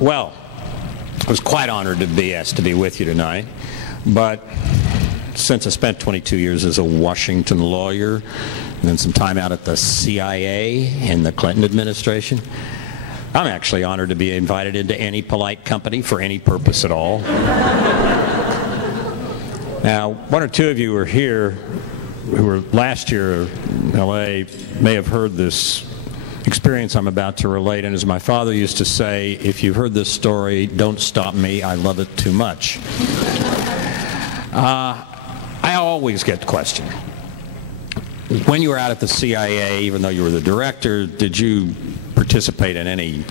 Well, I was quite honored to be asked to be with you tonight, but since I spent 22 years as a Washington lawyer and then some time out at the CIA in the Clinton administration, I'm actually honored to be invited into any polite company for any purpose at all. Now, one or two of you who were here, who were last year in LA, may have heard this experience I'm about to relate, and as my father used to say, if you've heard this story, don't stop me, I love it too much. I always get the question, when you were out at the CIA, even though you were the director, did you participate in any,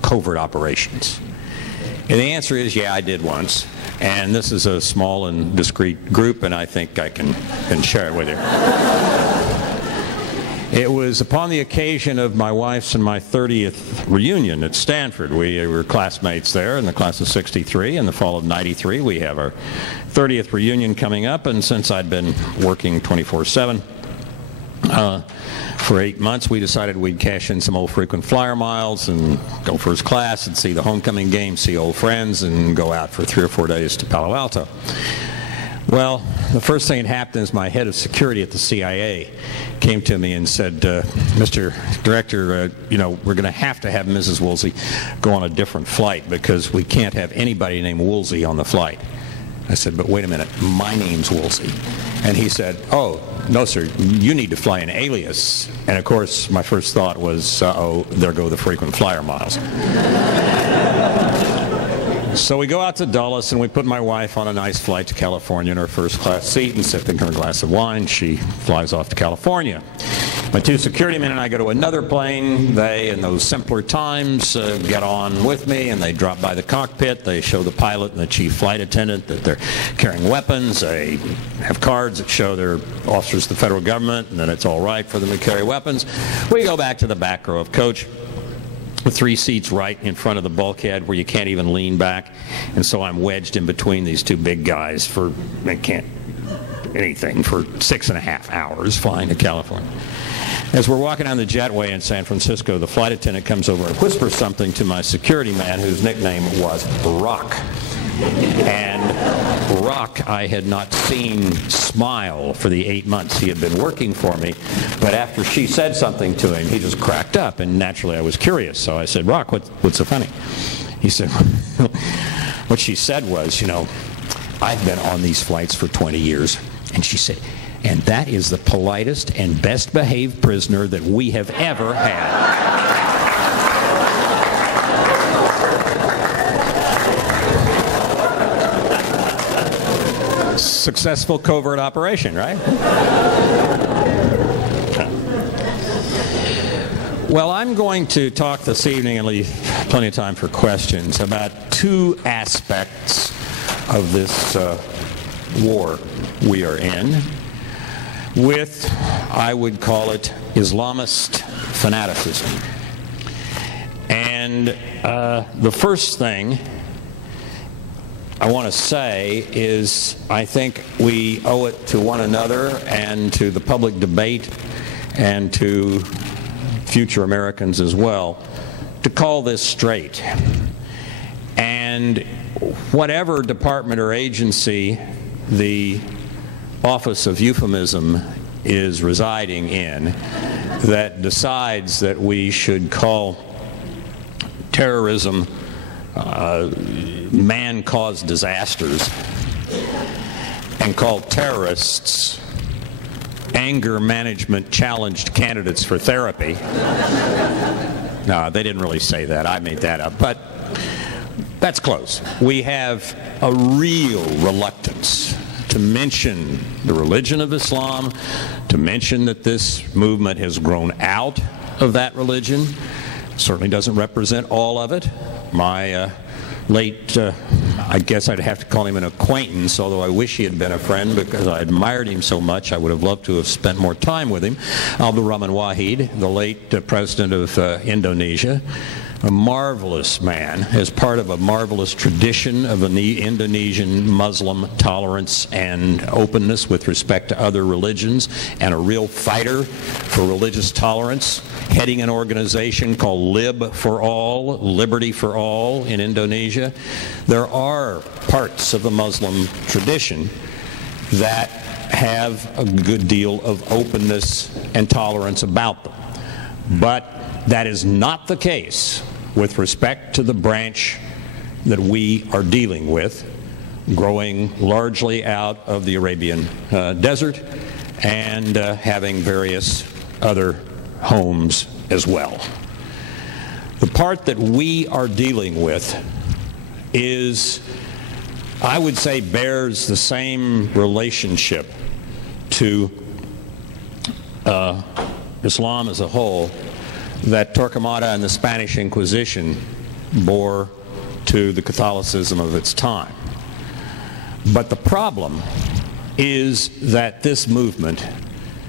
covert operations? And the answer is, yeah, I did once. And this is a small and discreet group, and I think I can share it with you. It was upon the occasion of my wife's and my 30th reunion at Stanford. We were classmates there in the class of '63. In the fall of '93, we have our 30th reunion coming up, and since I'd been working 24/7 for 8 months, we decided we'd cash in some old frequent flyer miles and go first class and see the homecoming game, see old friends, and go out for 3 or 4 days to Palo Alto. Well, the first thing that happened is my head of security at the CIA came to me and said, Mr. Director, we're going to have Mrs. Woolsey go on a different flight because we can't have anybody named Woolsey on the flight. I said, but wait a minute, my name's Woolsey. And he said, oh, no, sir, you need to fly an alias. And of course, my first thought was, uh-oh, there go the frequent flyer miles. So we go out to Dulles, and we put my wife on a nice flight to California in her first class seat, and sipping her glass of wine, she flies off to California. My two security men and I go to another plane. They, in those simpler times, get on with me, and they drop by the cockpit. They show the pilot and the chief flight attendant that they're carrying weapons. They have cards that show they're officers of the federal government, and that it's all right for them to carry weapons. We go back to the back row of coach, with 3 seats right in front of the bulkhead where you can't even lean back, and so I'm wedged in between these two big guys for, they can't do anything, for 6.5 hours flying to California. As we're walking down the jetway in San Francisco, the flight attendant comes over and whispers something to my security man, whose nickname was Rock. And Rock, I had not seen smile for the 8 months he had been working for me, but after she said something to him, he just cracked up, and naturally I was curious. So I said, Rock, what's so funny? He said, what she said was, I've been on these flights for 20 years. And she said, and that is the politest and best behaved prisoner that we have ever had. Successful covert operation, right? Well, I'm going to talk this evening and leave plenty of time for questions about 2 aspects of this war we are in with, I would call it, Islamist fanaticism. And the first thing I want to say is I think we owe it to one another and to the public debate and to future Americans as well to call this straight. And whatever department or agency the Office of Euphemism is residing in that decides that we should call terrorism man-caused disasters and call terrorists anger management challenged candidates for therapy. No, they didn't really say that. I made that up. But that's close. We have a real reluctance to mention the religion of Islam, to mention that this movement has grown out of that religion. Certainly doesn't represent all of it. My late, I guess I'd have to call him an acquaintance, although I wish he had been a friend because I admired him so much. I would have loved to have spent more time with him. Abdul Rahman Wahid, the late president of Indonesia, a marvelous man, as part of a marvelous tradition of Indonesian Muslim tolerance and openness with respect to other religions, and a real fighter for religious tolerance heading an organization called Lib for All, Liberty for All in Indonesia. There are parts of the Muslim tradition that have a good deal of openness and tolerance about them. But that is not the case with respect to the branch that we are dealing with, growing largely out of the Arabian desert and having various other homes as well. The part that we are dealing with is, I would say, bears the same relationship to Islam as a whole that Torquemada and the Spanish Inquisition bore to the Catholicism of its time. But the problem is that this movement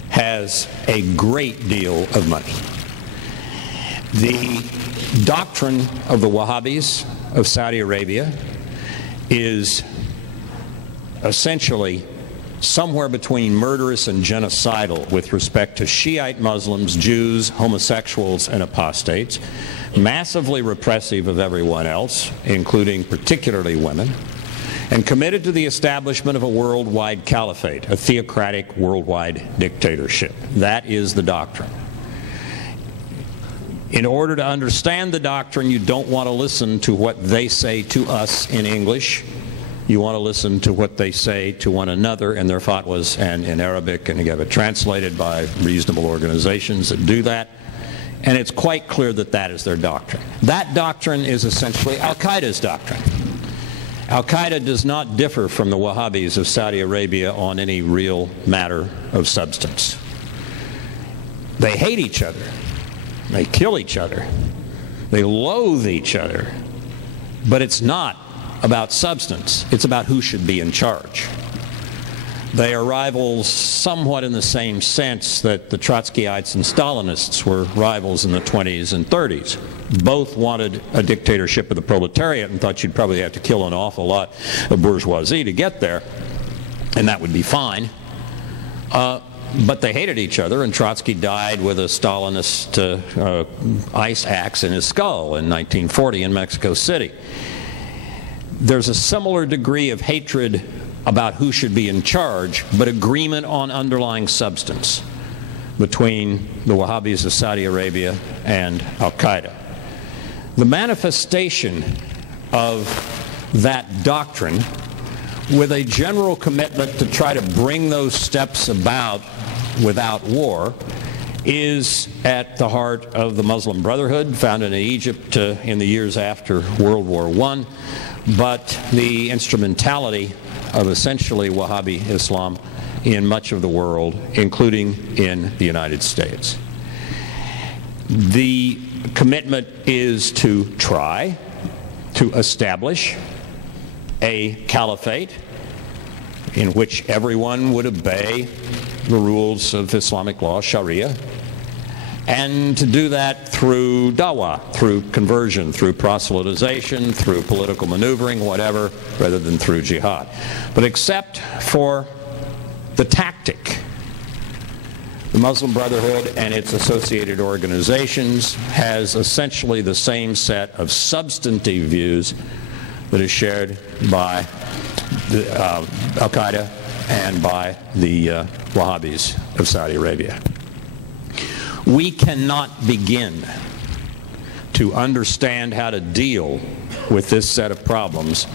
has a great deal of money. The doctrine of the Wahhabis of Saudi Arabia is essentially somewhere between murderous and genocidal with respect to Shiite Muslims, Jews, homosexuals, and apostates, massively repressive of everyone else, including particularly women, and committed to the establishment of a worldwide caliphate, a theocratic worldwide dictatorship. That is the doctrine. In order to understand the doctrine, you don't want to listen to what they say to us in English. You want to listen to what they say to one another in their fatwas and in Arabic, and you have it translated by reasonable organizations that do that. And it's quite clear that that is their doctrine. That doctrine is essentially Al-Qaeda's doctrine. Al-Qaeda does not differ from the Wahhabis of Saudi Arabia on any real matter of substance. They hate each other. They kill each other. They loathe each other. But it's not about substance. It's about who should be in charge. They are rivals somewhat in the same sense that the Trotskyites and Stalinists were rivals in the 20s and 30s. Both wanted a dictatorship of the proletariat and thought you'd probably have to kill an awful lot of bourgeoisie to get there, and that would be fine. But they hated each other, and Trotsky died with a Stalinist ice axe in his skull in 1940 in Mexico City. There's a similar degree of hatred about who should be in charge, but agreement on underlying substance between the Wahhabis of Saudi Arabia and Al-Qaeda. The manifestation of that doctrine, with a general commitment to try to bring those steps about without war, is at the heart of the Muslim Brotherhood, founded in Egypt in the years after World War I, but the instrumentality of essentially Wahhabi Islam in much of the world, including in the United States. The commitment is to try to establish a caliphate in which everyone would obey the rules of Islamic law, Sharia, and to do that through dawah, through conversion, through proselytization, through political maneuvering, whatever, rather than through jihad. But except for the tactic, the Muslim Brotherhood and its associated organizations has essentially the same set of substantive views that is shared by Al-Qaeda and by the Wahhabis of Saudi Arabia. We cannot begin to understand how to deal with this set of problems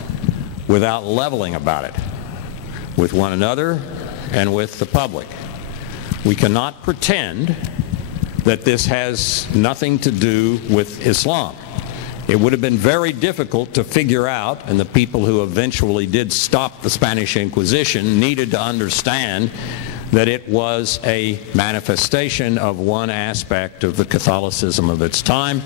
without leveling about it with one another and with the public. We cannot pretend that this has nothing to do with Islam. It would have been very difficult to figure out, and the people who eventually did stop the Spanish Inquisition needed to understand that it was a manifestation of one aspect of the Catholicism of its time,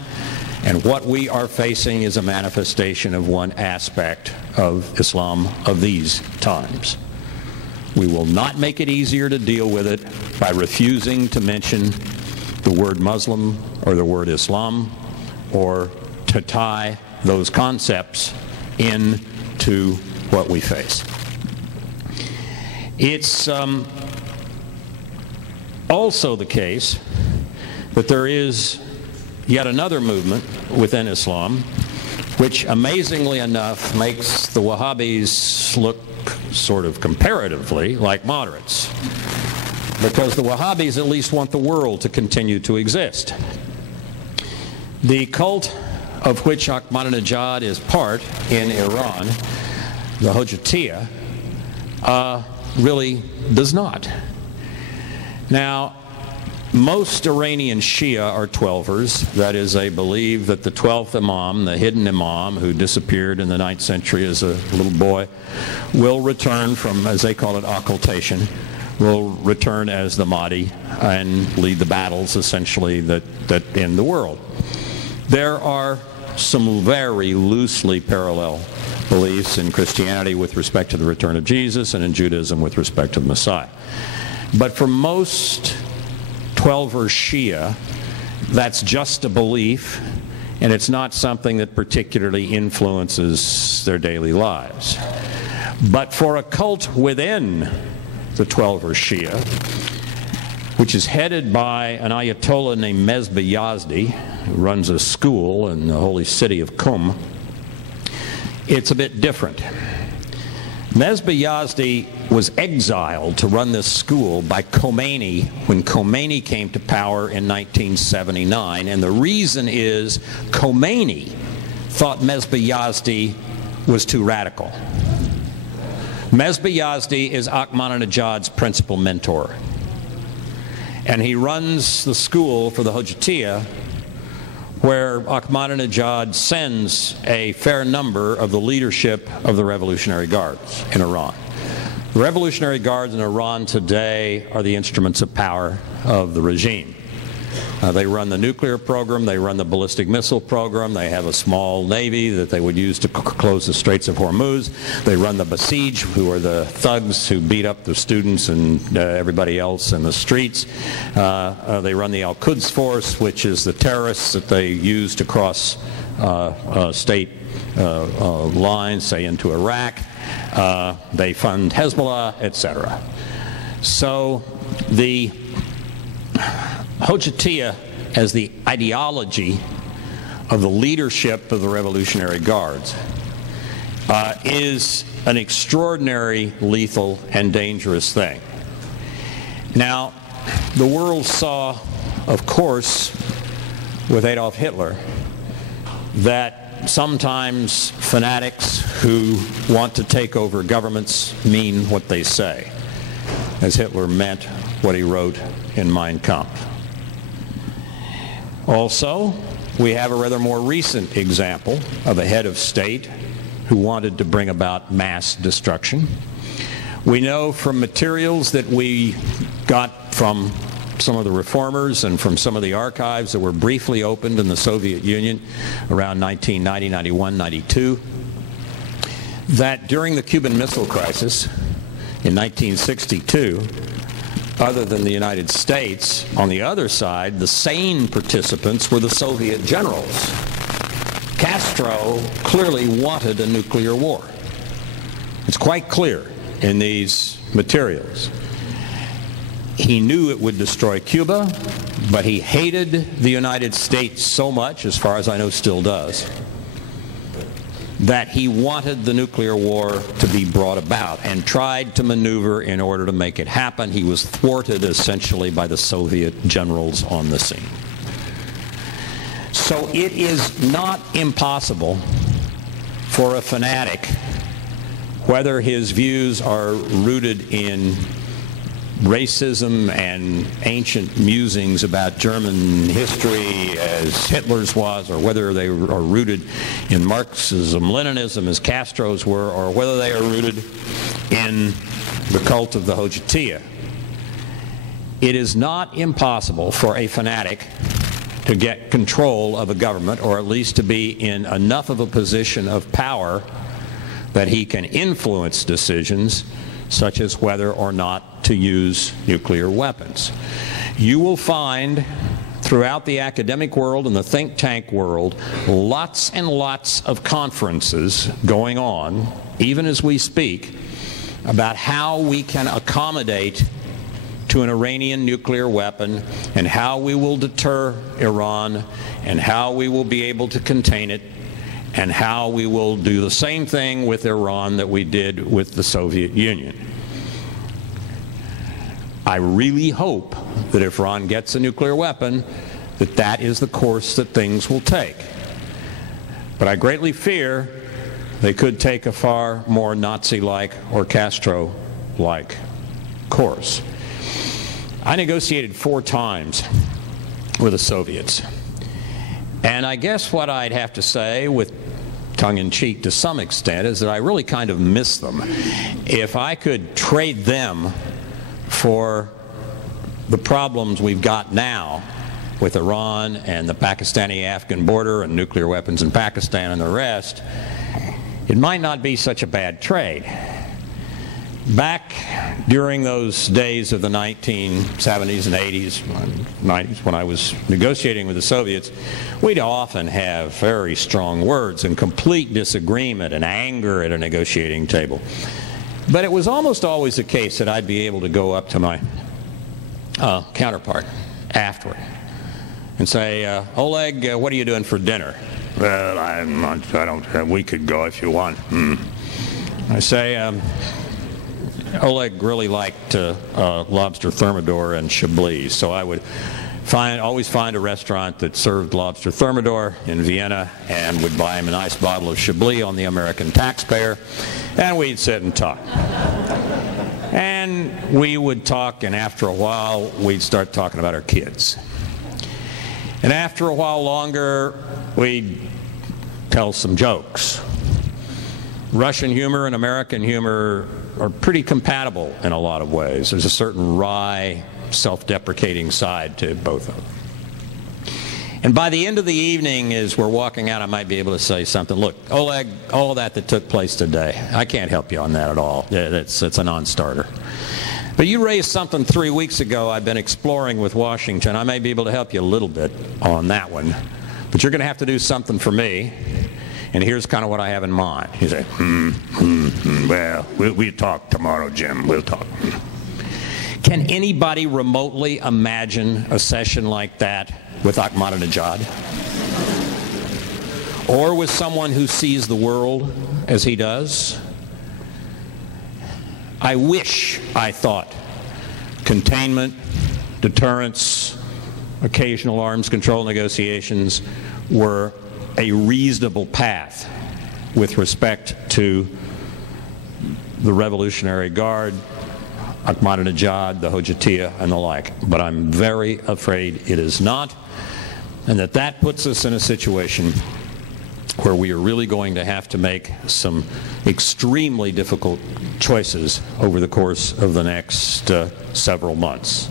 and what we are facing is a manifestation of one aspect of Islam of these times. We will not make it easier to deal with it by refusing to mention the word Muslim or the word Islam, or to tie those concepts into what we face. It's also the case that there is yet another movement within Islam which, amazingly enough, makes the Wahhabis look sort of comparatively like moderates. Because the Wahhabis at least want the world to continue to exist. The cult of which Ahmadinejad is part in Iran, the Hojatiyya, really does not. Now, most Iranian Shia are Twelvers. That is, they believe that the 12th Imam, the hidden Imam who disappeared in the 9th century as a little boy, will return from, as they call it, occultation, will return as the Mahdi and lead the battles, essentially, that end the world. There are some very loosely parallel beliefs in Christianity with respect to the return of Jesus and in Judaism with respect to the Messiah. But for most Twelver Shia, that's just a belief, and it's not something that particularly influences their daily lives. But for a cult within the Twelver Shia, which is headed by an Ayatollah named Mesbah Yazdi, who runs a school in the holy city of Qum, it's a bit different. Mesbah Yazdi was exiled to run this school by Khomeini when Khomeini came to power in 1979, and the reason is Khomeini thought Mesbah Yazdi was too radical. Mesbah Yazdi is Ahmadinejad's principal mentor, and he runs the school for the Hojatiyya, where Ahmadinejad sends a fair number of the leadership of the Revolutionary Guards in Iran. The Revolutionary Guards in Iran today are the instruments of power of the regime. They run the nuclear program, they run the ballistic missile program, they have a small navy that they would use to close the Straits of Hormuz, they run the Basij, who are the thugs who beat up the students and everybody else in the streets. They run the Al-Quds Force, which is the terrorists that they use to cross state lines, say into Iraq. They fund Hezbollah, etc. So the Hojatiyya, as the ideology of the leadership of the Revolutionary Guards, is an extraordinary, lethal, and dangerous thing. Now, the world saw, of course, with Adolf Hitler, that sometimes fanatics who want to take over governments mean what they say, as Hitler meant what he wrote in Mein Kampf. Also, we have a rather more recent example of a head of state who wanted to bring about mass destruction. We know from materials that we got from some of the reformers and from some of the archives that were briefly opened in the Soviet Union around 1990, 91, 92, that during the Cuban Missile Crisis in 1962, other than the United States, on the other side, the sane participants were the Soviet generals. Castro clearly wanted a nuclear war. It's quite clear in these materials. He knew it would destroy Cuba, but he hated the United States so much, as far as I know still does, that he wanted the nuclear war to be brought about and tried to maneuver in order to make it happen. He was thwarted essentially by the Soviet generals on the scene. So it is not impossible for a fanatic, whether his views are rooted in racism and ancient musings about German history as Hitler's was, or whether they are rooted in Marxism, Leninism as Castro's were, or whether they are rooted in the cult of the Hojatiyya. It is not impossible for a fanatic to get control of a government, or at least to be in enough of a position of power that he can influence decisions such as whether or not to use nuclear weapons. You will find throughout the academic world and the think tank world lots and lots of conferences going on, even as we speak, about how we can accommodate to an Iranian nuclear weapon, and how we will deter Iran, and how we will be able to contain it, and how we will do the same thing with Iran that we did with the Soviet Union. I really hope that if Iran gets a nuclear weapon, that that is the course that things will take. But I greatly fear they could take a far more Nazi-like or Castro-like course. I negotiated 4 times with the Soviets. And I guess what I'd have to say, with tongue-in-cheek to some extent, is that I really kind of miss them. If I could trade them for the problems we've got now with Iran and the Pakistani-Afghan border and nuclear weapons in Pakistan and the rest, it might not be such a bad trade. Back during those days of the 1970s and 80s, 90s, when I was negotiating with the Soviets, we'd often have very strong words and complete disagreement and anger at a negotiating table. But it was almost always the case that I'd be able to go up to my counterpart afterward and say, Oleg, what are you doing for dinner? Well, I don't, we could go if you want. I say, Oleg really liked lobster thermidor and Chablis, so I would always find a restaurant that served lobster thermidor in Vienna and would buy him a nice bottle of Chablis on the American taxpayer, and we'd sit and talk. And we would talk, and after a while, we'd start talking about our kids. And after a while longer, we'd tell some jokes. Russian humor and American humor are pretty compatible in a lot of ways. There's a certain wry, self-deprecating side to both of them. And by the end of the evening, as we're walking out, I might be able to say something. Look, Oleg, all of that took place today, I can't help you on that at all. It's a non-starter. But you raised something 3 weeks ago I've been exploring with Washington. I may be able to help you a little bit on that one. But you're going to have to do something for me. And here's kind of what I have in mind. You say, well, we'll talk tomorrow, Jim. We'll talk. Can anybody remotely imagine a session like that with Ahmadinejad? Or with someone who sees the world as he does? I wish I thought containment, deterrence, occasional arms control negotiations were a reasonable path with respect to the Revolutionary Guard, Ahmadinejad, the Hojatiya, and the like. But I'm very afraid it is not, and that puts us in a situation where we are really going to have to make some extremely difficult choices over the course of the next several months.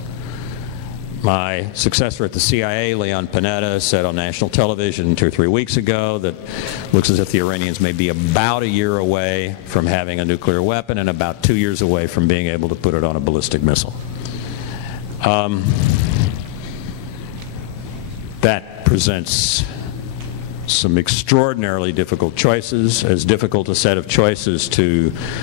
My successor at the CIA, Leon Panetta, said on national television 2 or 3 weeks ago that it looks as if the Iranians may be about a year away from having a nuclear weapon and about 2 years away from being able to put it on a ballistic missile. That presents some extraordinarily difficult choices, as difficult a set of choices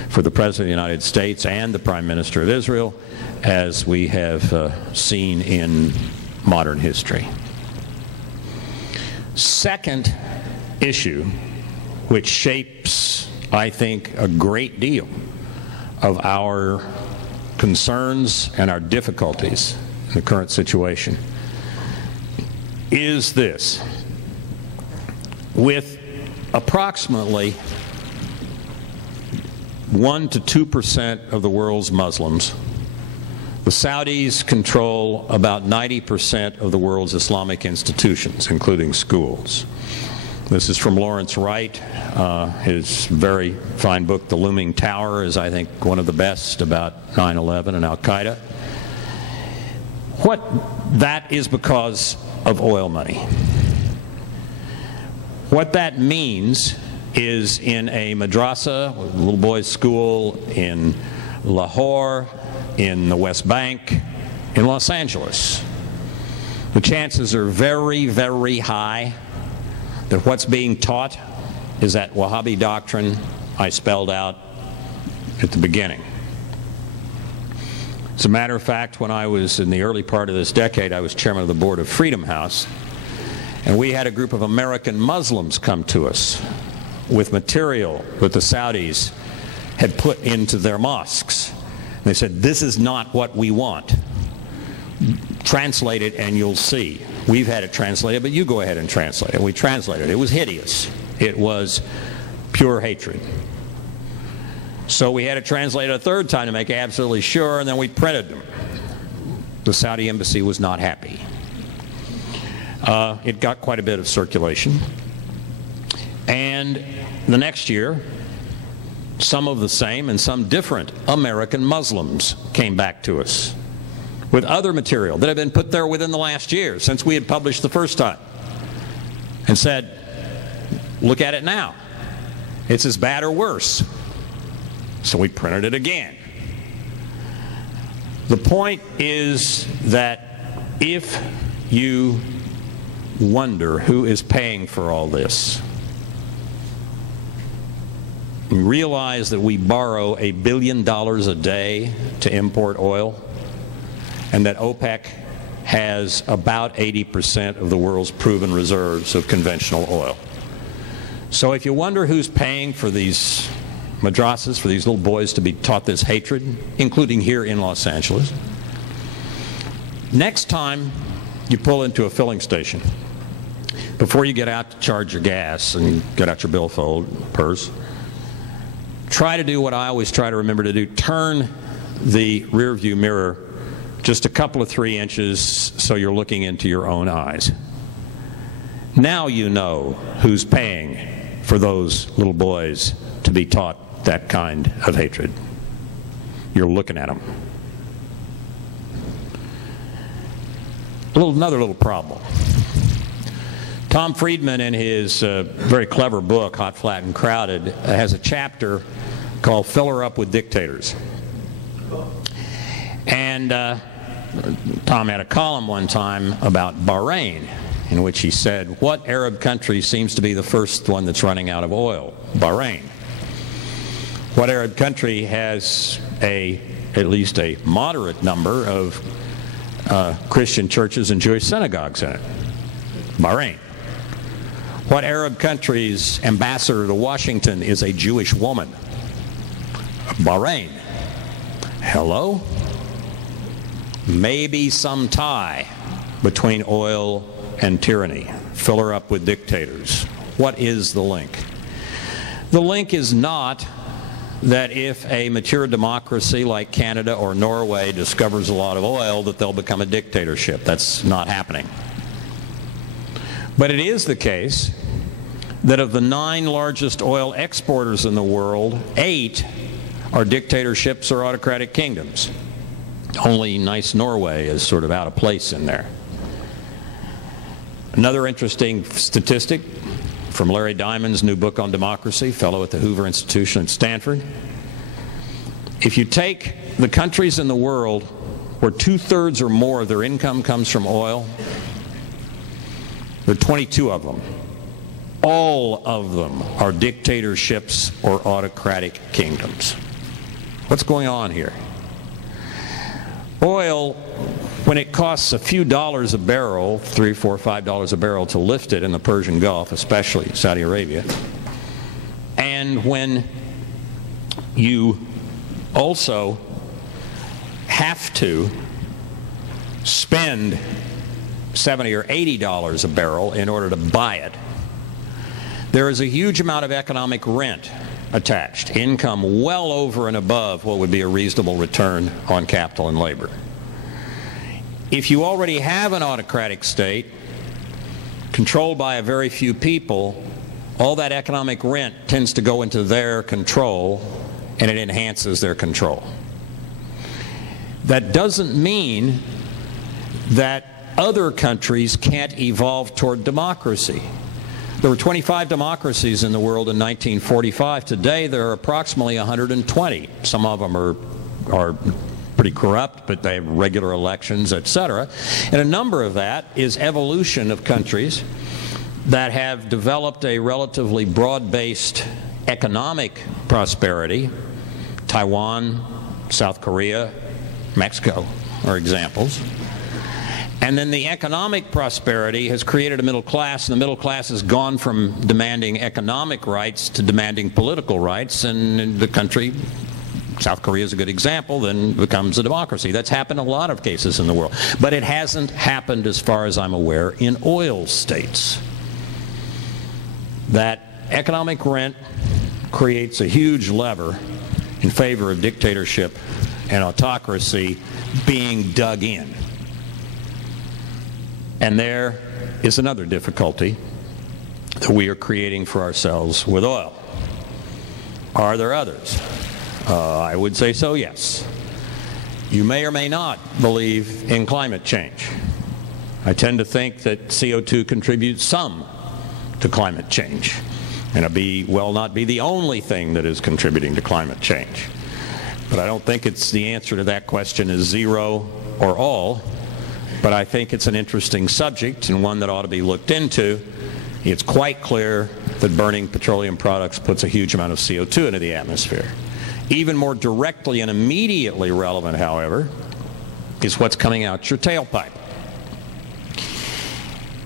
for the President of the United States and the Prime Minister of Israel as we have seen in modern history. Second issue, which shapes, I think, a great deal of our concerns and our difficulties in the current situation, is this. With approximately 1 to 2% of the world's Muslims, the Saudis control about 90% of the world's Islamic institutions, including schools. This is from Lawrence Wright. His very fine book, The Looming Tower, is, I think, one of the best about 9/11 and Al-Qaeda. That is because of oil money. What that means is in a madrasa, a little boys' school in Lahore, in the West Bank, in Los Angeles, the chances are very, very high that what's being taught is that Wahhabi doctrine I spelled out at the beginning. As a matter of fact, when I was in the early part of this decade, I was chairman of the board of Freedom House, and we had a group of American Muslims come to us with material that the Saudis had put into their mosques. They said, "This is not what we want. Translate it and you'll see." We've had it translated, but you go ahead and translate it. We translated it. It was hideous. It was pure hatred. So we had it translated a third time to make absolutely sure, and then we printed them. The Saudi embassy was not happy. It got quite a bit of circulation. And the next year, some of the same and some different American Muslims came back to us with other material that had been put there within the last year since we had published the first time, and said, "Look at it now. It's as bad or worse." So we printed it again. The point is that if you wonder who is paying for all this, you realize that we borrow $1 billion a day to import oil, and that OPEC has about 80% of the world's proven reserves of conventional oil. So if you wonder who's paying for these madrasas, for these little boys to be taught this hatred, including here in Los Angeles, next time you pull into a filling station, before you get out to charge your gas and get out your billfold purse, try to do what I always try to remember to do. Turn the rear view mirror just a couple of 3 inches so you're looking into your own eyes. Now you know who's paying for those little boys to be taught that kind of hatred. You're looking at them. Another little problem. Tom Friedman, in his very clever book, Hot, Flat, and Crowded, has a chapter called "Fill Her Up with Dictators." And Tom had a column one time about Bahrain, in which he said, "What Arab country seems to be the first one that's running out of oil? Bahrain. What Arab country has at least a moderate number of Christian churches and Jewish synagogues in it? Bahrain. What Arab country's ambassador to Washington is a Jewish woman? Bahrain. Hello? Maybe some tie between oil and tyranny. Fill her up with dictators. What is the link? The link is not that if a mature democracy like Canada or Norway discovers a lot of oil, that they'll become a dictatorship. That's not happening. But it is the case that of the 9 largest oil exporters in the world, 8 are dictatorships or autocratic kingdoms. Only nice Norway is sort of out of place in there. Another interesting statistic from Larry Diamond's new book on democracy, fellow at the Hoover Institution at Stanford. If you take the countries in the world where 2/3 or more of their income comes from oil, there are 22 of them. All of them are dictatorships or autocratic kingdoms. What's going on here? Oil, when it costs a few dollars a barrel, $3, $4, $5 a barrel to lift it in the Persian Gulf, especially Saudi Arabia, and when you also have to spend $70 or $80 a barrel in order to buy it, there is a huge amount of economic rent attached, income well over and above what would be a reasonable return on capital and labor. If you already have an autocratic state controlled by a very few people, all that economic rent tends to go into their control, and it enhances their control. That doesn't mean that other countries can't evolve toward democracy. There were 25 democracies in the world in 1945. Today there are approximately 120. Some of them are pretty corrupt, but they have regular elections, etc. And a number of that is evolution of countries that have developed a relatively broad-based economic prosperity. Taiwan, South Korea, Mexico are examples. And then the economic prosperity has created a middle class, and the middle class has gone from demanding economic rights to demanding political rights, and the country, South Korea is a good example, then becomes a democracy. That's happened in a lot of cases in the world. But it hasn't happened, as far as I'm aware, in oil states. That economic rent creates a huge lever in favor of dictatorship and autocracy being dug in. And there is another difficulty that we are creating for ourselves with oil. Are there others? I would say so, yes. You may or may not believe in climate change. I tend to think that CO2 contributes some to climate change, and it will not be the only thing that is contributing to climate change. But I don't think it's the answer to that question is zero or all, but I think it's an interesting subject and one that ought to be looked into. It's quite clear that burning petroleum products puts a huge amount of CO2 into the atmosphere. Even more directly and immediately relevant, however, is what's coming out your tailpipe.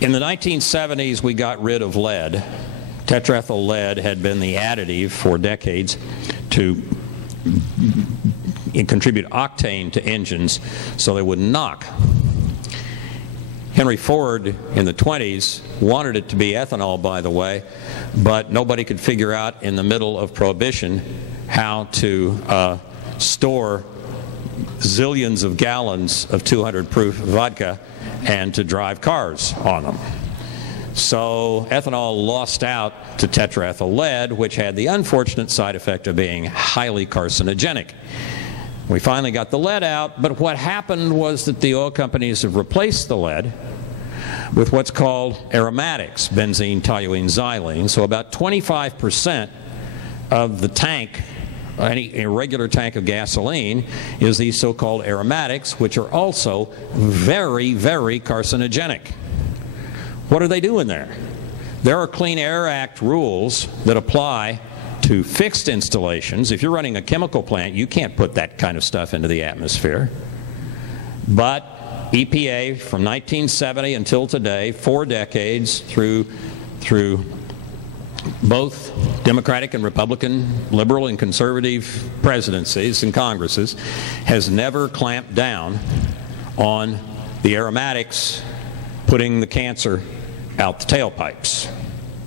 In the 1970s, we got rid of lead. Tetraethyl lead had been the additive for decades to contribute octane to engines so they wouldn't knock. Henry Ford in the 20s wanted it to be ethanol, by the way, but nobody could figure out in the middle of Prohibition how to store zillions of gallons of 200 proof vodka and to drive cars on them. So ethanol lost out to tetraethyl lead, which had the unfortunate side effect of being highly carcinogenic. We finally got the lead out, but what happened was that the oil companies have replaced the lead with what's called aromatics, benzene, toluene, xylene. So about 25% of the tank, a regular tank of gasoline, is these so-called aromatics, which are also very, very carcinogenic. What are they doing there? There are Clean Air Act rules that apply to fixed installations. If you're running a chemical plant, you can't put that kind of stuff into the atmosphere. But EPA from 1970 until today, 4 decades through both Democratic and Republican, liberal and conservative presidencies and Congresses, has never clamped down on the aromatics putting the cancer out the tailpipes.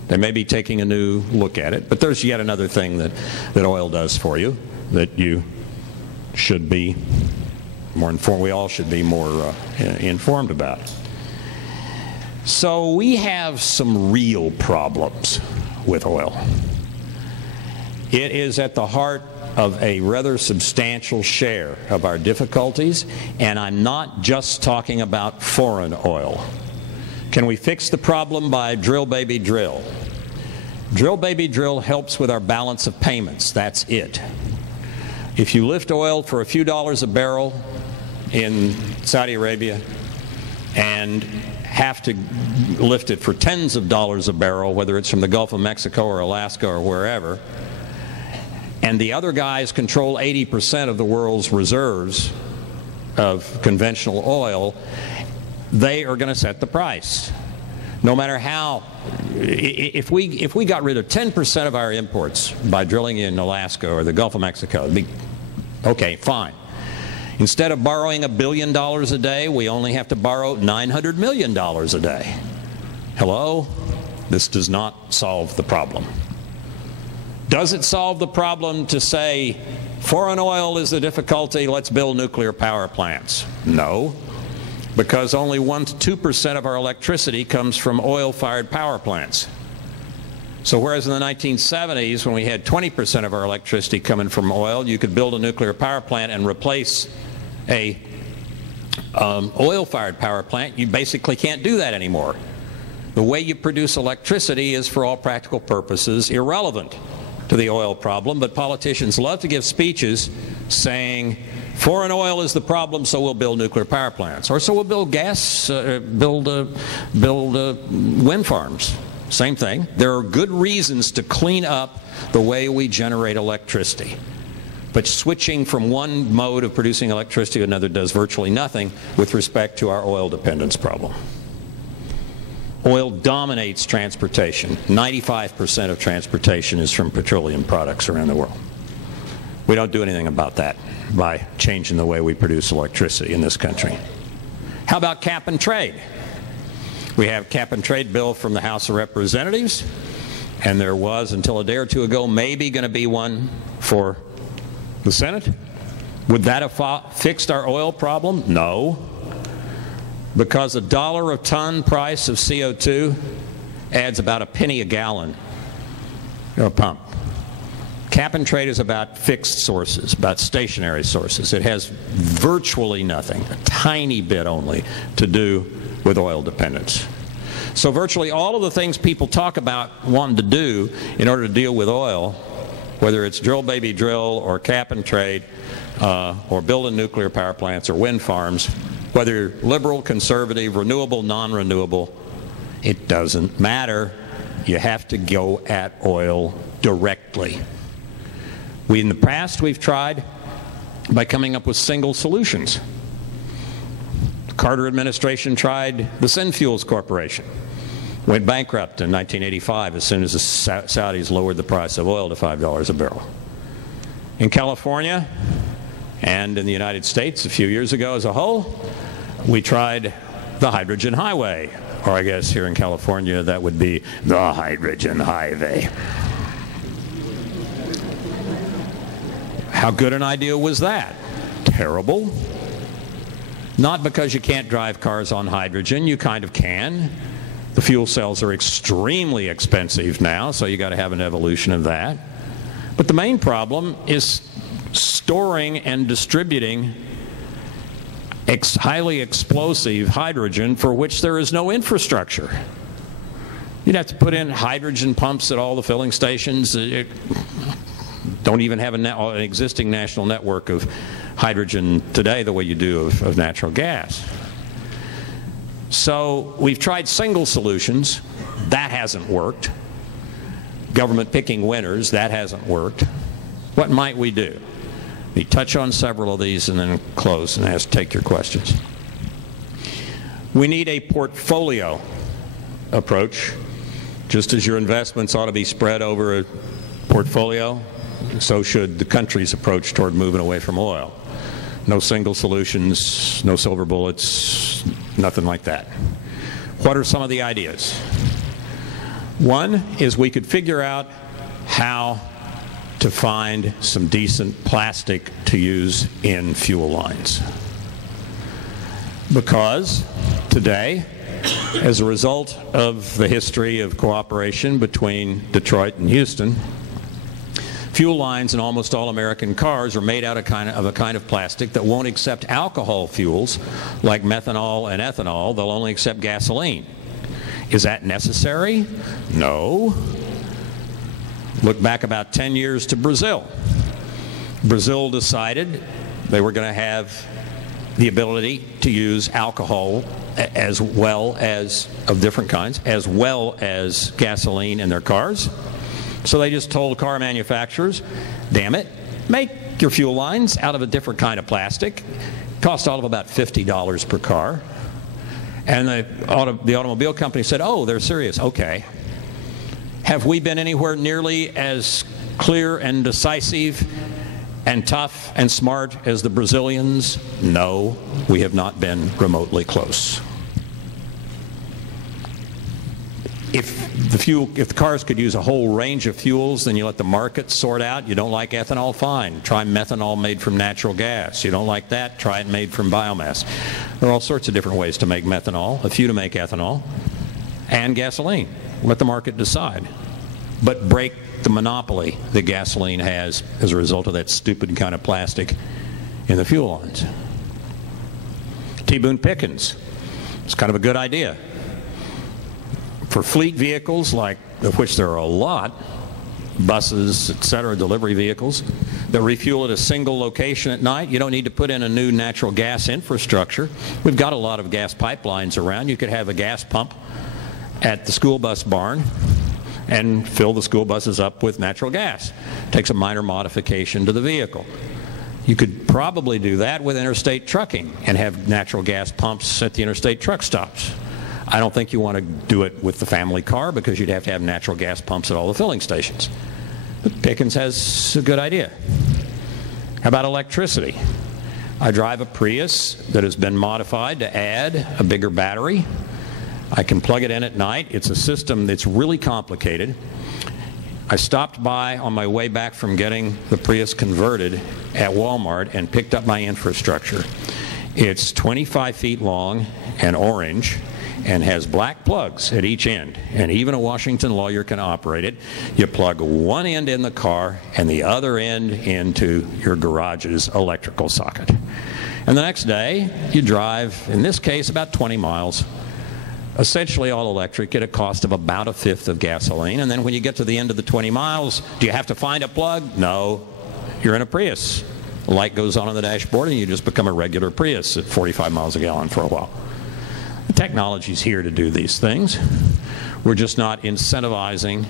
They may be taking a new look at it, but there's yet another thing that oil does for you that you should be more informed. We all should be more informed about. So we have some real problems with oil. It is at the heart of a rather substantial share of our difficulties, and I'm not just talking about foreign oil. Can we fix the problem by drill, baby, drill? Drill, baby, drill helps with our balance of payments. That's it. If you lift oil for a few dollars a barrel in Saudi Arabia and have to lift it for tens of dollars a barrel, whether it's from the Gulf of Mexico or Alaska or wherever, and the other guys control 80% of the world's reserves of conventional oil, they are going to set the price. No matter how, if we got rid of 10% of our imports by drilling in Alaska or the Gulf of Mexico, it'd be okay, fine. Instead of borrowing $1 billion a day, we only have to borrow $900 million a day. Hello? This does not solve the problem. Does it solve the problem to say foreign oil is the difficulty, let's build nuclear power plants? No, because only 1% to 2% of our electricity comes from oil-fired power plants. So whereas in the 1970s, when we had 20% of our electricity coming from oil, you could build a nuclear power plant and replace a oil-fired power plant, you basically can't do that anymore. The way you produce electricity is, for all practical purposes, irrelevant to the oil problem, but politicians love to give speeches saying foreign oil is the problem, so we'll build nuclear power plants, or so we'll build wind farms. Same thing. There are good reasons to clean up the way we generate electricity. But switching from one mode of producing electricity to another does virtually nothing with respect to our oil dependence problem. Oil dominates transportation. 95% of transportation is from petroleum products around the world. We don't do anything about that by changing the way we produce electricity in this country. How about cap and trade? We have a cap and trade bill from the House of Representatives, and there was, until a day or two ago, maybe going to be one for the Senate. Would that have fixed our oil problem? No. Because $1 a ton price of CO2 adds about a penny a gallon to a pump. Cap and trade is about fixed sources, about stationary sources. It has virtually nothing, a tiny bit only, to do with oil dependence. So virtually all of the things people talk about wanting to do in order to deal with oil, whether it's drill baby drill or cap and trade or building nuclear power plants or wind farms, whether liberal, conservative, renewable, non-renewable, it doesn't matter. You have to go at oil directly. In the past, we've tried by coming up with single solutions. The Carter administration tried the Synfuels Corporation. Went bankrupt in 1985 as soon as the Saudis lowered the price of oil to $5 a barrel. In California and in the United States a few years ago as a whole, we tried the hydrogen highway, or I guess here in California that would be the hydrogen highway. How good an idea was that? Terrible. Not because you can't drive cars on hydrogen, you kind of can. The fuel cells are extremely expensive now, so you got to have an evolution of that. But the main problem is storing and distributing highly explosive hydrogen for which there is no infrastructure. You'd have to put in hydrogen pumps at all the filling stations. Don't even have an existing national network of hydrogen today the way you do of natural gas. So we've tried single solutions. That hasn't worked. Government picking winners. That hasn't worked. What might we do? We touch on several of these and then close and take your questions. We need a portfolio approach. Just as your investments ought to be spread over a portfolio, so should the country's approach toward moving away from oil. No single solutions, no silver bullets, nothing like that. What are some of the ideas? One is we could figure out how to find some decent plastic to use in fuel lines. Because today, as a result of the history of cooperation between Detroit and Houston, fuel lines in almost all American cars are made out of a kind of plastic that won't accept alcohol fuels like methanol and ethanol. They'll only accept gasoline. Is that necessary? No. Look back about 10 years to Brazil. Brazil decided they were going to have the ability to use alcohol as well as, of different kinds, as well as gasoline in their cars. So they just told car manufacturers, damn it, make your fuel lines out of a different kind of plastic. Cost all of about $50 per car. And the automobile company said, oh, they're serious. Okay. Have we been anywhere nearly as clear and decisive and tough and smart as the Brazilians? No, we have not been remotely close. If the cars could use a whole range of fuels, then you let the market sort out. You don't like ethanol? Fine. Try methanol made from natural gas. You don't like that? Try it made from biomass. There are all sorts of different ways to make methanol, a few to make ethanol, and gasoline. Let the market decide. But break the monopoly that gasoline has as a result of that stupid kind of plastic in the fuel lines. T. Boone Pickens. It's kind of a good idea. For fleet vehicles, of which there are a lot, buses, etc., delivery vehicles, that refuel at a single location at night, you don't need to put in a new natural gas infrastructure. We've got a lot of gas pipelines around. You could have a gas pump at the school bus barn and fill the school buses up with natural gas. Takes a minor modification to the vehicle. You could probably do that with interstate trucking and have natural gas pumps at the interstate truck stops. I don't think you want to do it with the family car because you'd have to have natural gas pumps at all the filling stations. But Pickens has a good idea. How about electricity? I drive a Prius that has been modified to add a bigger battery. I can plug it in at night. It's a system that's really complicated. I stopped by on my way back from getting the Prius converted at Walmart and picked up my infrastructure. It's 25 feet long and orange and has black plugs at each end. And even a Washington lawyer can operate it. You plug one end in the car and the other end into your garage's electrical socket. And the next day, you drive, in this case, about 20 miles. Essentially all electric at a cost of about 1/5 of gasoline. And then when you get to the end of the 20 miles, do you have to find a plug? No. You're in a Prius. The light goes on the dashboard and you just become a regular Prius at 45 miles a gallon for a while. The technology's here to do these things. We're just not incentivizing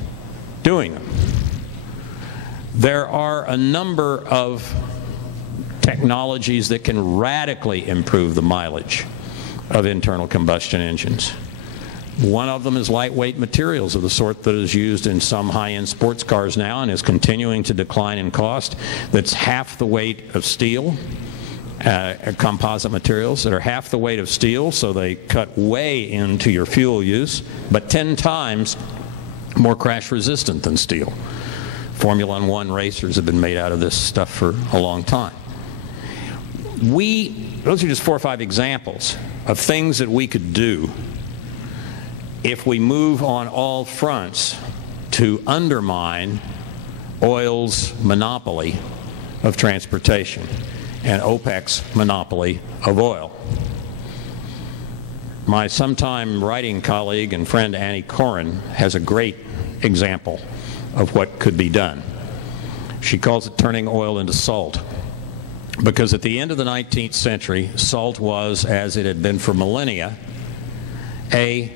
doing them. There are a number of technologies that can radically improve the mileage of internal combustion engines. One of them is lightweight materials of the sort that is used in some high-end sports cars now and is continuing to decline in cost. That's half the weight of steel, composite materials that are half the weight of steel, so they cut way into your fuel use, but 10 times more crash resistant than steel. Formula One racers have been made out of this stuff for a long time. Those are just 4 or 5 examples of things that we could do if we move on all fronts to undermine oil's monopoly of transportation and OPEC's monopoly of oil. My sometime writing colleague and friend Annie Coren has a great example of what could be done. She calls it turning oil into salt. Because at the end of the 19th century, salt was, as it had been for millennia, a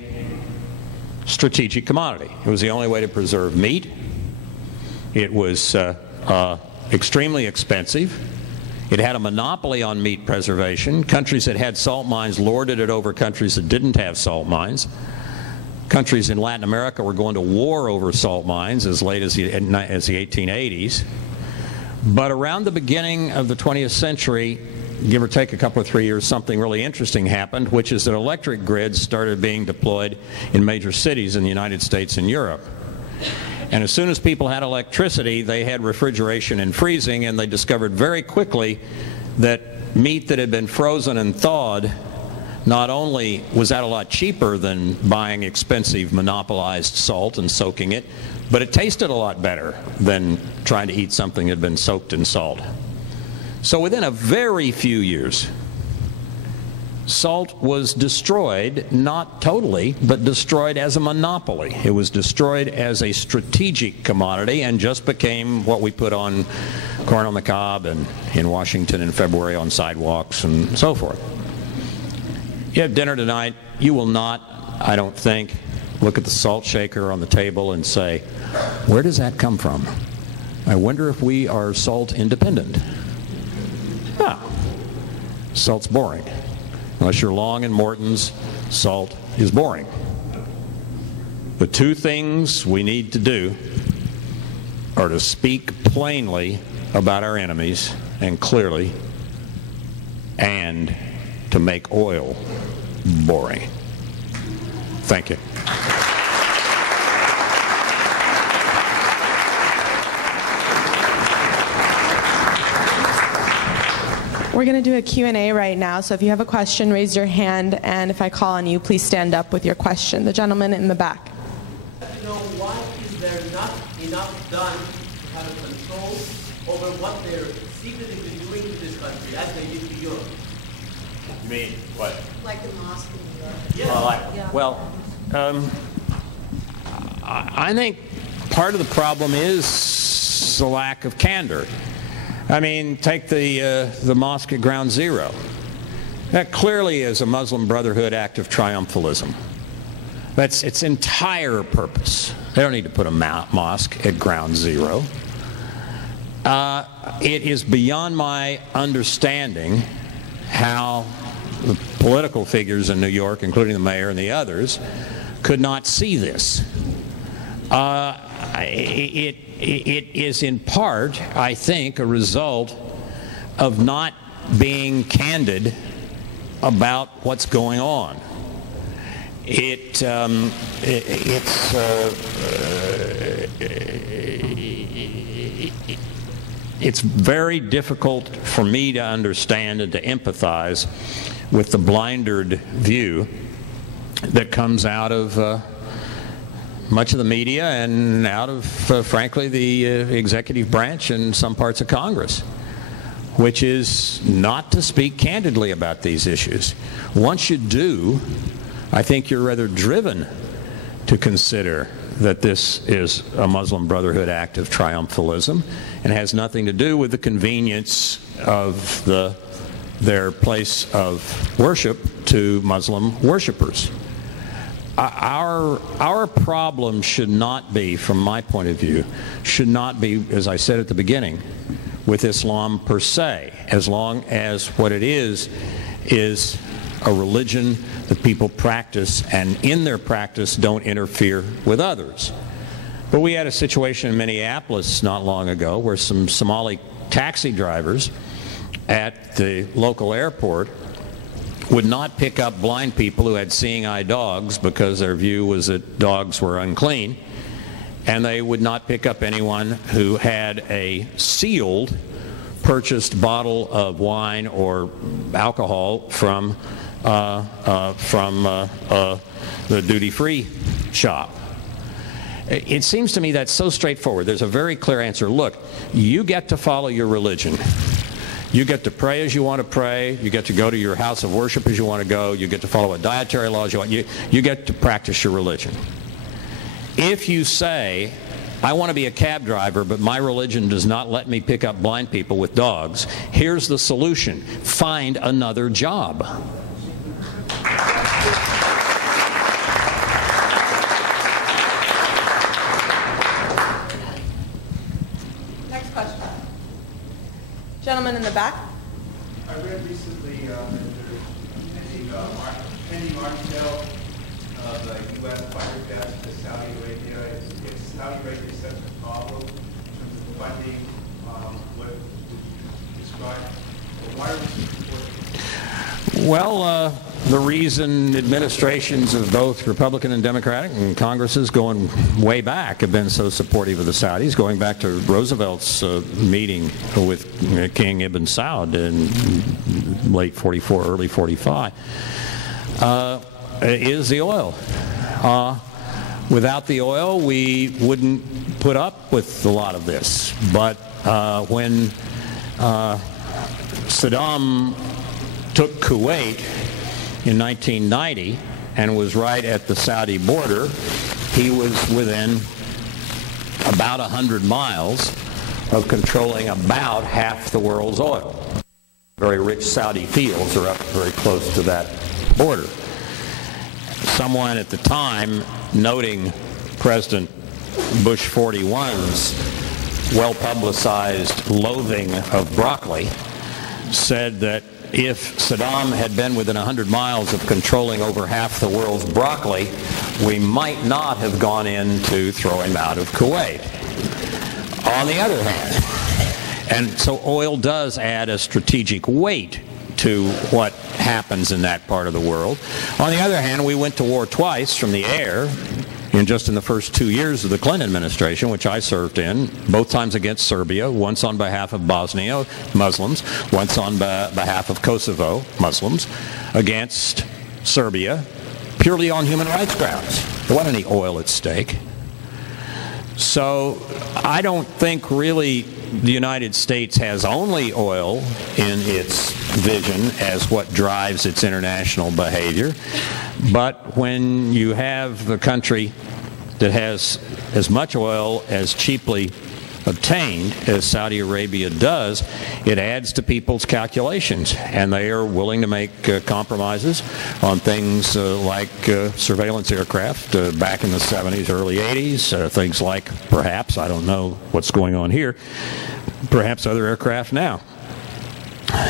strategic commodity. It was the only way to preserve meat. It was extremely expensive. It had a monopoly on meat preservation. Countries that had salt mines lorded it over countries that didn't have salt mines. Countries in Latin America were going to war over salt mines as late as the 1880s. But around the beginning of the 20th century, give or take a couple of 3 years, something really interesting happened, which is that electric grids started being deployed in major cities in the United States and Europe. And as soon as people had electricity, they had refrigeration and freezing, and they discovered very quickly that meat that had been frozen and thawed, not only was that a lot cheaper than buying expensive monopolized salt and soaking it, but it tasted a lot better than trying to eat something that had been soaked in salt. So within a very few years, salt was destroyed, not totally, but destroyed as a monopoly. It was destroyed as a strategic commodity and just became what we put on corn on the cob and in Washington in February on sidewalks and so forth. You have dinner tonight, you will not, I don't think, look at the salt shaker on the table and say, where does that come from? I wonder if we are salt independent. Ah, salt's boring. Unless you're Long and Morton's, salt is boring. The two things we need to do are to speak plainly about our enemies and clearly, and to make oil boring. Thank you. We're going to do a Q&A right now, so if you have a question, raise your hand, and if I call on you, please stand up with your question. The gentleman in the back. Why is there not enough done to have a control over what they're secretly doing to this country, as they did to Europe? You mean what? Like the mosque in New York. Yes. Well, I think part of the problem is the lack of candor. I mean, take the mosque at Ground Zero. That clearly is a Muslim Brotherhood act of triumphalism. That's its entire purpose. They don't need to put a mosque at ground zero. It is beyond my understanding how the political figures in New York, including the mayor and the others, could not see this. It is in part, I think, a result of not being candid about what's going on. It's very difficult for me to understand and to empathize with the blindered view that comes out of much of the media and out of, frankly, the executive branch and some parts of Congress, which is not to speak candidly about these issues. Once you do, I think you're rather driven to consider that this is a Muslim Brotherhood act of triumphalism and has nothing to do with the convenience of their place of worship to Muslim worshipers. Our problem should not be, from my point of view, should not be, as I said at the beginning, with Islam per se, as long as what it is a religion that people practice, and in their practice don't interfere with others. But we had a situation in Minneapolis not long ago where some Somali taxi drivers at the local airport would not pick up blind people who had seeing eye dogs because their view was that dogs were unclean, and they would not pick up anyone who had a sealed purchased bottle of wine or alcohol from the duty-free shop. It seems to me that's so straightforward. There's a very clear answer. Look, you get to follow your religion. You get to pray as you want to pray. You get to go to your house of worship as you want to go. You get to follow what dietary laws you want. You get to practice your religion. If you say, I want to be a cab driver, but my religion does not let me pick up blind people with dogs, here's the solution. Find another job. Next question. Gentleman in the back. I read recently that pending arms sale of U.S. fighter jets to Saudi Arabia. Is Saudi Arabia such a problem in terms of funding? What would you describe? Why are we so supporting? Well, the reason administrations of both Republican and Democratic and Congresses going way back have been so supportive of the Saudis, going back to Roosevelt's meeting with King Ibn Saud in late 44, early 45, is the oil. Without the oil, we wouldn't put up with a lot of this. But when Saddam took Kuwait in 1990 and was right at the Saudi border, he was within about 100 miles of controlling about half the world's oil. Very rich Saudi fields are up very close to that border. Someone at the time, noting President Bush 41's well-publicized loathing of broccoli, said that if Saddam had been within 100 miles of controlling over half the world's broccoli, we might not have gone in to throw him out of Kuwait. On the other hand, and so oil does add a strategic weight to what happens in that part of the world. On the other hand, we went to war twice from the air in the first 2 years of the Clinton administration, which I served in, both times against Serbia, once on behalf of Bosnia Muslims, once on behalf of Kosovo Muslims, against Serbia, purely on human rights grounds. There wasn't any oil at stake. So I don't think really the United States has only oil in its vision as what drives its international behavior. But when you have a country that has as much oil as cheaply obtained, as Saudi Arabia does, it adds to people's calculations, and they are willing to make compromises on things like surveillance aircraft back in the 70s, early 80s, things like, perhaps, I don't know what's going on here, perhaps other aircraft now.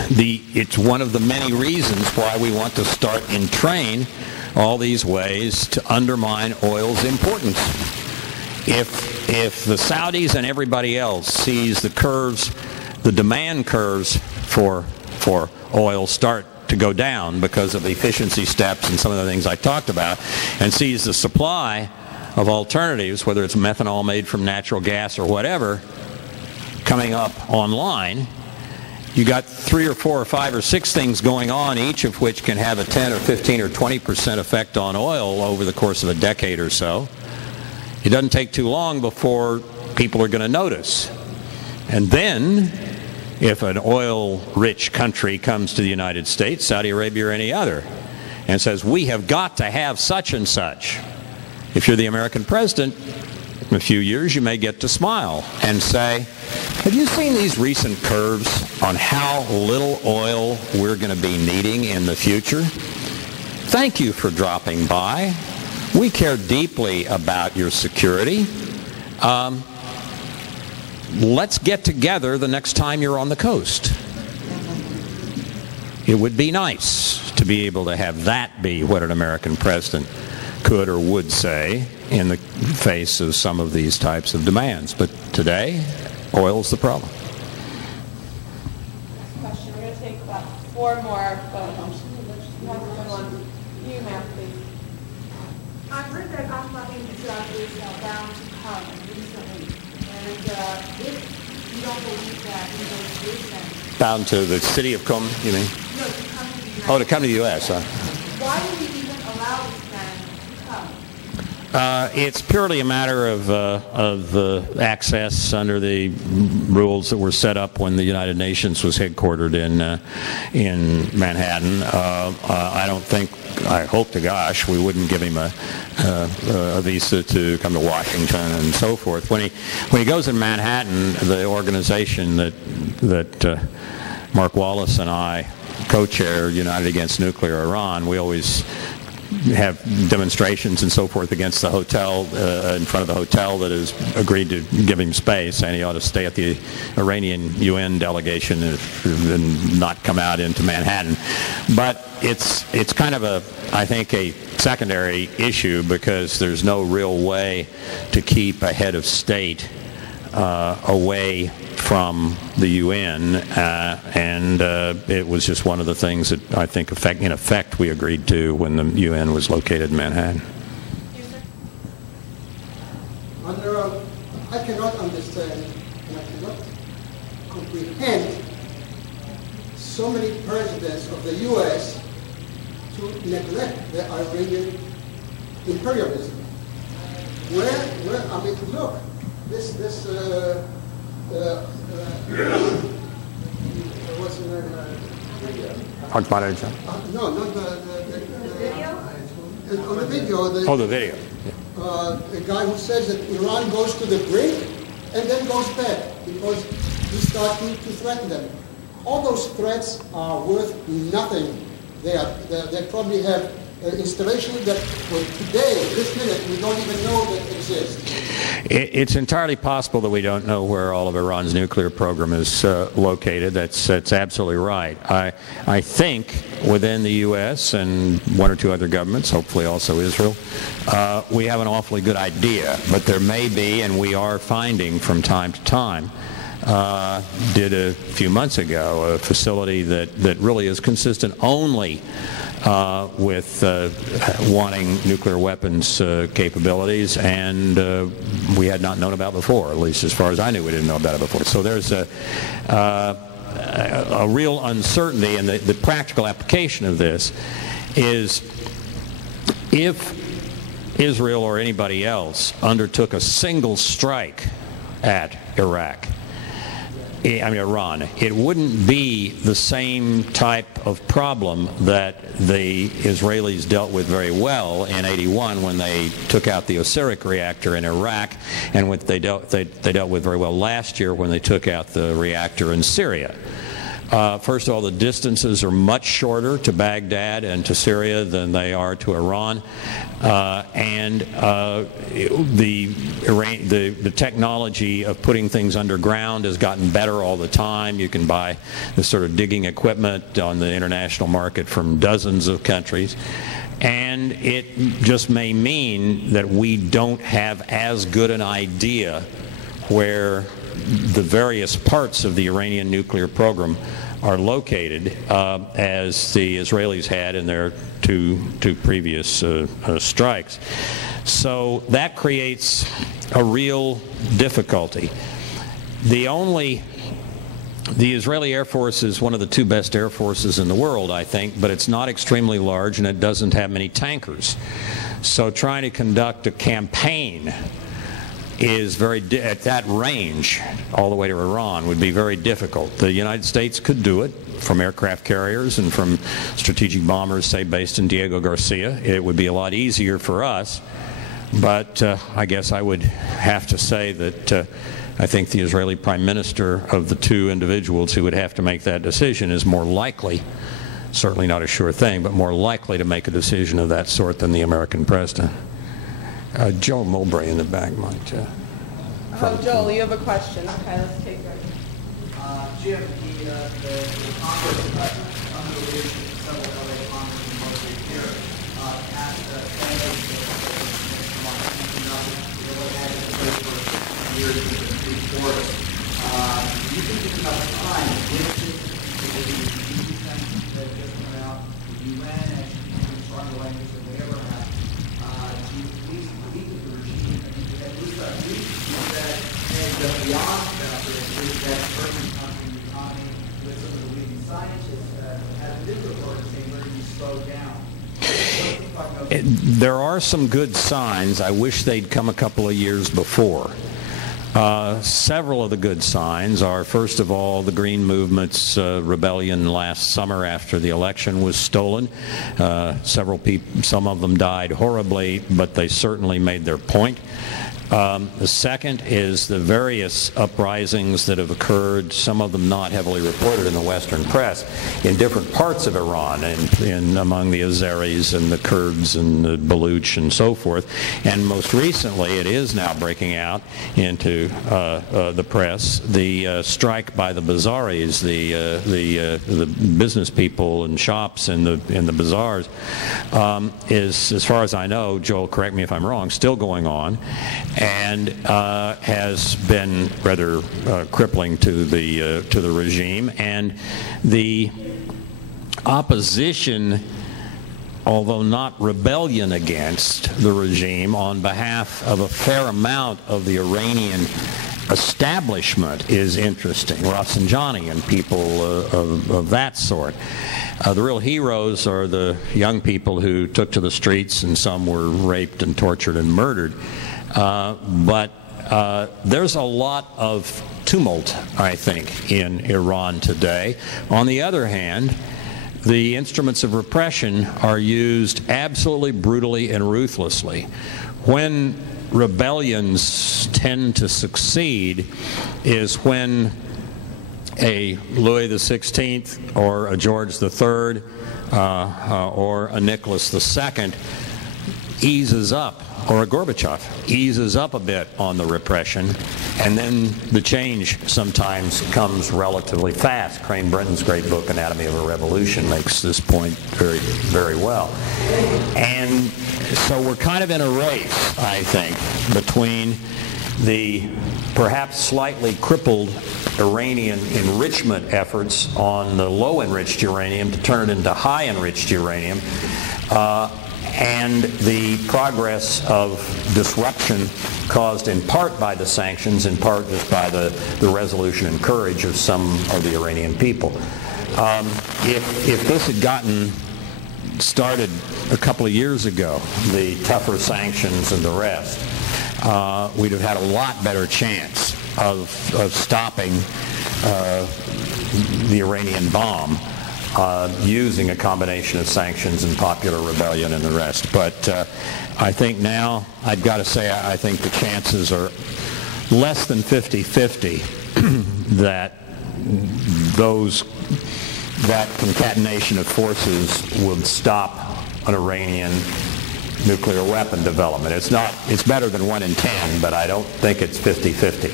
It's one of the many reasons why we want to start and train all these ways to undermine oil's importance. If the Saudis and everybody else sees the curves, the demand curves for oil start to go down because of efficiency steps and some of the things I talked about, and sees the supply of alternatives, whether it's methanol made from natural gas or whatever, coming up online, you got 3 or 4 or 5 or 6 things going on, each of which can have a 10 or 15 or 20% effect on oil over the course of a decade or so. It doesn't take too long before people are going to notice. And then, if an oil-rich country comes to the United States, Saudi Arabia or any other, and says, we have got to have such and such, if you're the American president, in a few years you may get to smile and say, have you seen these recent curves on how little oil we're going to be needing in the future? Thank you for dropping by. We care deeply about your security. Let's get together the next time you're on the coast. It would be nice to be able to have that be what an American president could or would say in the face of some of these types of demands. But today, oil's the problem. Next question. We're going to take about 4 more, but you have one. You, ma'am, please. I've heard that Ahmadinejad is bound to come recently, and if you don't believe that negotiation... Bound to the city of Qom, you mean? No, to come to the United States. Oh, to come to the U.S., Why do we even allow this man to come? It's purely a matter of access under the rules that were set up when the United Nations was headquartered in Manhattan. I don't think, I hope to gosh, we wouldn't give him a visa to come to Washington and so forth. When he goes in Manhattan, the organization that Mark Wallace and I co-chair, United Against Nuclear Iran, we always have demonstrations and so forth against the hotel, in front of the hotel that has agreed to give him space, and he ought to stay at the Iranian UN delegation and not come out into Manhattan. But it's kind of I think a secondary issue, because there's no real way to keep a head of state away from the UN, and it was just one of the things that I think in effect we agreed to when the UN was located in Manhattan. I cannot understand and I cannot comprehend so many presidents of the U.S. to neglect the Iranian imperialism. I mean, look, this what's the name? No, not the video. On the video. The video. A guy who says that Iran goes to the brink and then goes back because he's starting to threaten them. All those threats are worth nothing. They probably have installations that today, this minute, we don't even know that exist. It's entirely possible that we don't know where all of Iran's nuclear program is located. That's absolutely right. I think within the U.S. and 1 or 2 other governments, hopefully also Israel, we have an awfully good idea. But there may be, and we are finding from time to time, did a few months ago, a facility that really is consistent only with wanting nuclear weapons capabilities, and we had not known about before, at least as far as I knew we didn't know about it before. So there's a real uncertainty, and the practical application of this is if Israel or anybody else undertook a single strike at Iraq, Iran, it wouldn't be the same type of problem that the Israelis dealt with very well in '81 when they took out the Osiris reactor in Iraq, and what they dealt with very well last year when they took out the reactor in Syria. First of all, the distances are much shorter to Baghdad and to Syria than they are to Iran, and the technology of putting things underground has gotten better all the time. You can buy this sort of digging equipment on the international market from dozens of countries, and it just may mean that we don't have as good an idea where the various parts of the Iranian nuclear program are located as the Israelis had in their two previous strikes. So that creates a real difficulty. The Israeli Air Force is one of the two best air forces in the world, I think, but it's not extremely large and it doesn't have many tankers. So trying to conduct a campaign is at that range all the way to Iran would be very difficult. The United States could do it from aircraft carriers and from strategic bombers, say, based in Diego Garcia. It would be a lot easier for us, but I guess I would have to say that I think the Israeli Prime Minister of the two individuals who would have to make that decision is more likely, certainly not a sure thing, but more likely to make a decision of that sort than the American president. Joe Mowbray in the back might. Joel, you have a question. Okay, let's take that. Jim, the Congress, under the leadership of several LA Congressmen mostly here, passed a statute that had been in place for years before us. Do you think it's enough time, given the EU sanctions that just went out, the UN, and stronger language than they ever have? Do you at least believe that the regime, at least at least that beyond that certain country in the economy with some of the leading scientists have a big report saying we're going to be slowed down? There are some good signs. I wish they'd come a couple of years before. Several of the good signs are, first of all, the Green Movement's rebellion last summer after the election was stolen. Several people, some of them died horribly, but they certainly made their point. The second is the various uprisings that have occurred, some of them not heavily reported in the Western press, in different parts of Iran, and among the Azeris and the Kurds and the Baluch and so forth. And most recently, it is now breaking out into the press, the strike by the bazaris, the business people and shops in the bazaars, is, as far as I know, Joel, correct me if I'm wrong, still going on, and has been rather crippling to the regime. And the opposition, although not rebellion against the regime, on behalf of a fair amount of the Iranian establishment is interesting. Rafsanjani and people of that sort. The real heroes are the young people who took to the streets, and some were raped and tortured and murdered. But there's a lot of tumult, I think, in Iran today. On the other hand, the instruments of repression are used absolutely brutally and ruthlessly. When rebellions tend to succeed is when a Louis XVI or a George III or a Nicholas II eases up, or a Gorbachev eases up a bit on the repression, and then the change sometimes comes relatively fast. Crane Brinton's great book, Anatomy of a Revolution, makes this point very, very well. And so we're kind of in a race, I think, between the perhaps slightly crippled Iranian enrichment efforts on the low-enriched uranium to turn it into high-enriched uranium, and the progress of disruption caused in part by the sanctions, in part just by the resolution and courage of some of the Iranian people. If this had gotten started a couple of years ago, the tougher sanctions and the rest, we'd have had a lot better chance of stopping the Iranian bomb using a combination of sanctions and popular rebellion and the rest. But I think now, I've got to say, I think the chances are less than 50-50 that that concatenation of forces would stop an Iranian nuclear weapon development. It's better than 1 in 10, but I don't think it's 50-50.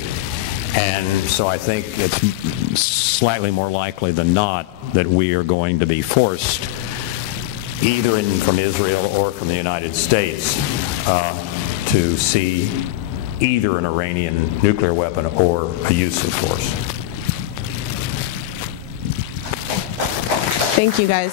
And so I think it's slightly more likely than not that we are going to be forced, either from Israel or from the United States, to see either an Iranian nuclear weapon or a use of force. Thank you, guys.